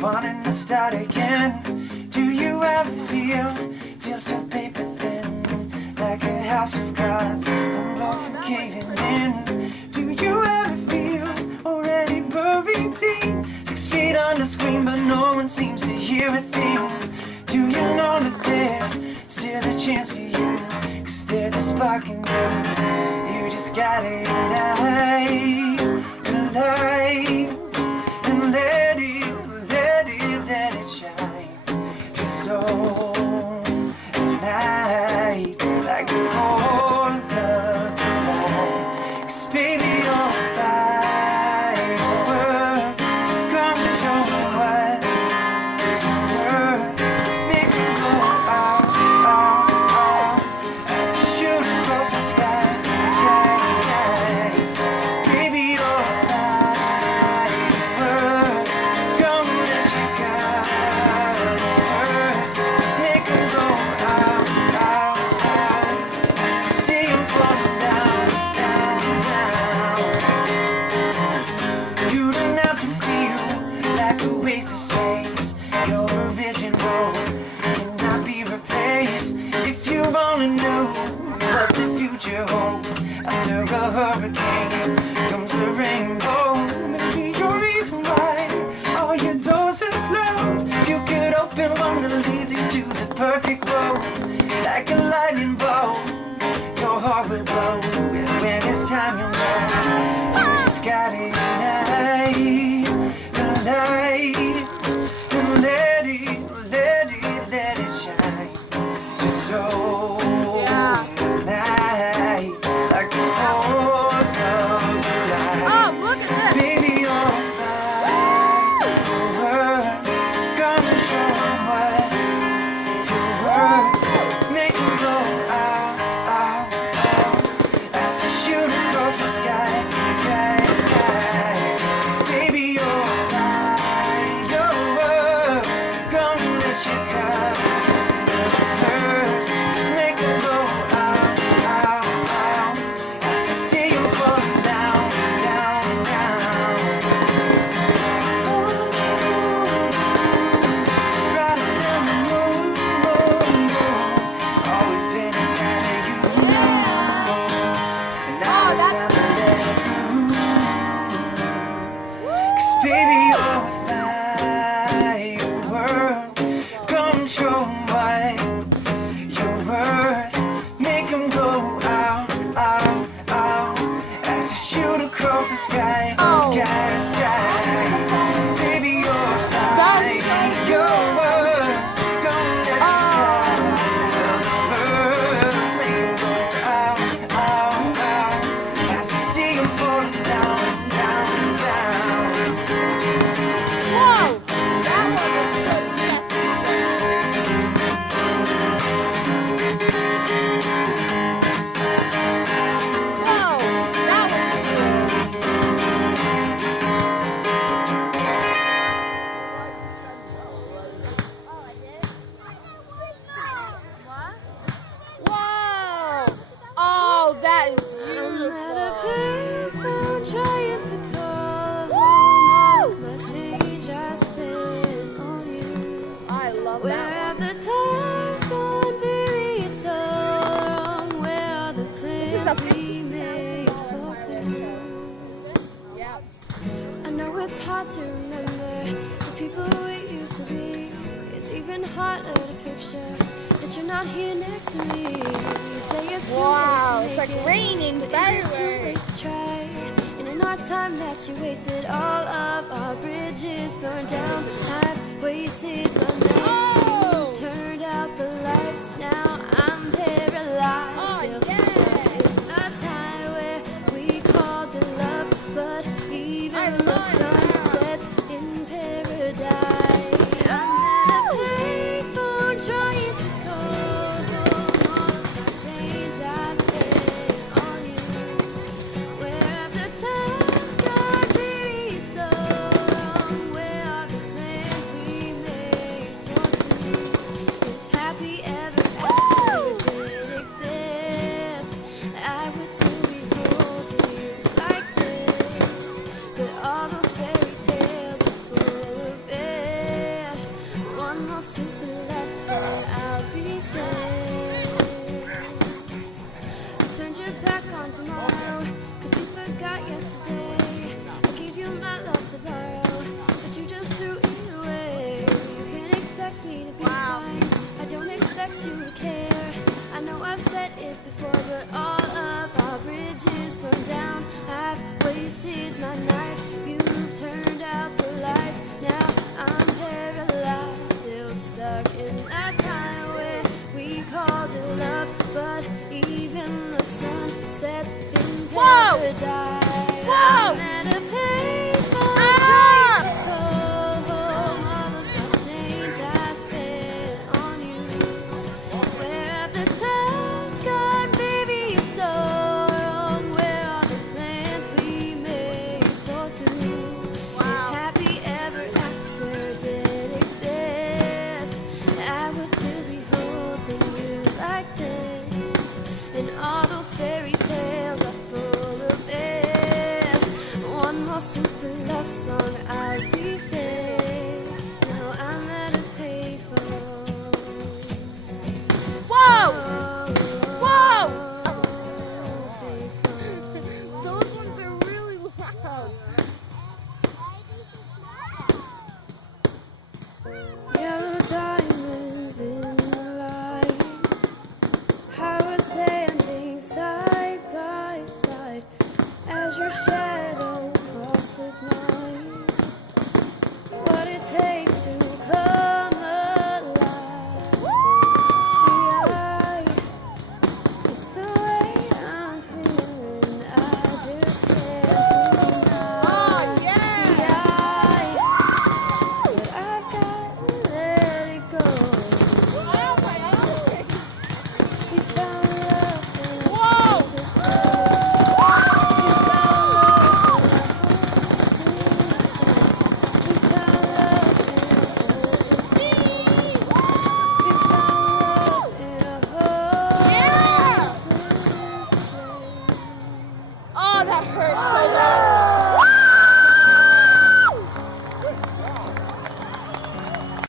wanting to start again. Do you ever feel so paper thin, like a house of cards, from caving in? Do you ever feel already buried deep, 6 feet under screen, but no one seems to hear a thing? Do you know that there's still a chance for you, 'cause there's a spark in you, you just gotta ignite the light and let it shine. Just hold the night like the 4th of July. 'Cause baby, you're a firework, come and show me what you're worth. Make me go out, out, out, as you shoot across the sky, sky, sky. Baby, you're a firework, come and let your guards burst. Make me go out, out, out, as you see 'em falling down, down, down. You don't have to feel like a waste of space. Your original cannot be replaced. If you only knew what the future holds, after a hurricane comes a rainbow. Maybe your reason why all your doors are closed. You could open one that leads you to the perfect road. Like a lightning bolt, your heart will blow. When it's time, you'll know you just gotta ignite the light and let it shine. Just so night like the 4th of July. Oh, look at 'Cause this. baby, you're a firework, come and show 'em what you're worth. Make 'em go out, out, out, as you shoot across the sky, sky, sky. Baby, you're a firework, come and let your colors burst. Make 'em go out, out, out, as you see 'em falling down, down, down. Right down the road, always been inside of you, and now it's time to let it through. 'Cause baby, you're a firework, come show 'em what you're worth. Make 'em go out, out, out, as you shoot across the sky, sky, sky. Baby, you're a firework, come let your colors burst. Make 'em go out, out, out, as you see 'em falling down, down, down. Whoa! That one was good. Whoa! That was Whoa! Oh, that is I'm at a beautiful. payphone trying to call home all of my change I spent on you. I love Where that have the times gone, baby? It's all wrong. Where are the plans we made for two? Yeah. I know it's hard to remember the people we used to be. It's even harder to picture that you're not here next to me. You say it's too Wow, late it's to like make it, raining but is it too fireworks. late to try? And in our time that you wasted, all of our bridges burned down. I've wasted my nights. Oh! You've turned out the lights. Now I'm paralyzed. Oh, Still yeah. stuck in a time where we called it love, but I even the love sun that. sets in paradise. I'm at a payphone trying to call home all of my change I spent on you. Where have the times gone, baby? It's all wrong. Where are the plans we made for two? die. Whoa! I'm at a payphone Ah! trying to call home all of the change I spent on you. Where have the times gone, baby? It's all wrong. Where are the plans we made for two? If happy ever after did exist, I would still be holding you like this. And all those fairy tales are full of it. One more stupid love song, I'd be saved. Now I'm at a payphone. Whoa! Whoa! Payphone. Those ones are really loud. Yellow diamonds in the light. How we're standing side by side as your shadow crosses mine. What it takes to come alive. Yeah, it's the way I'm feeling. I just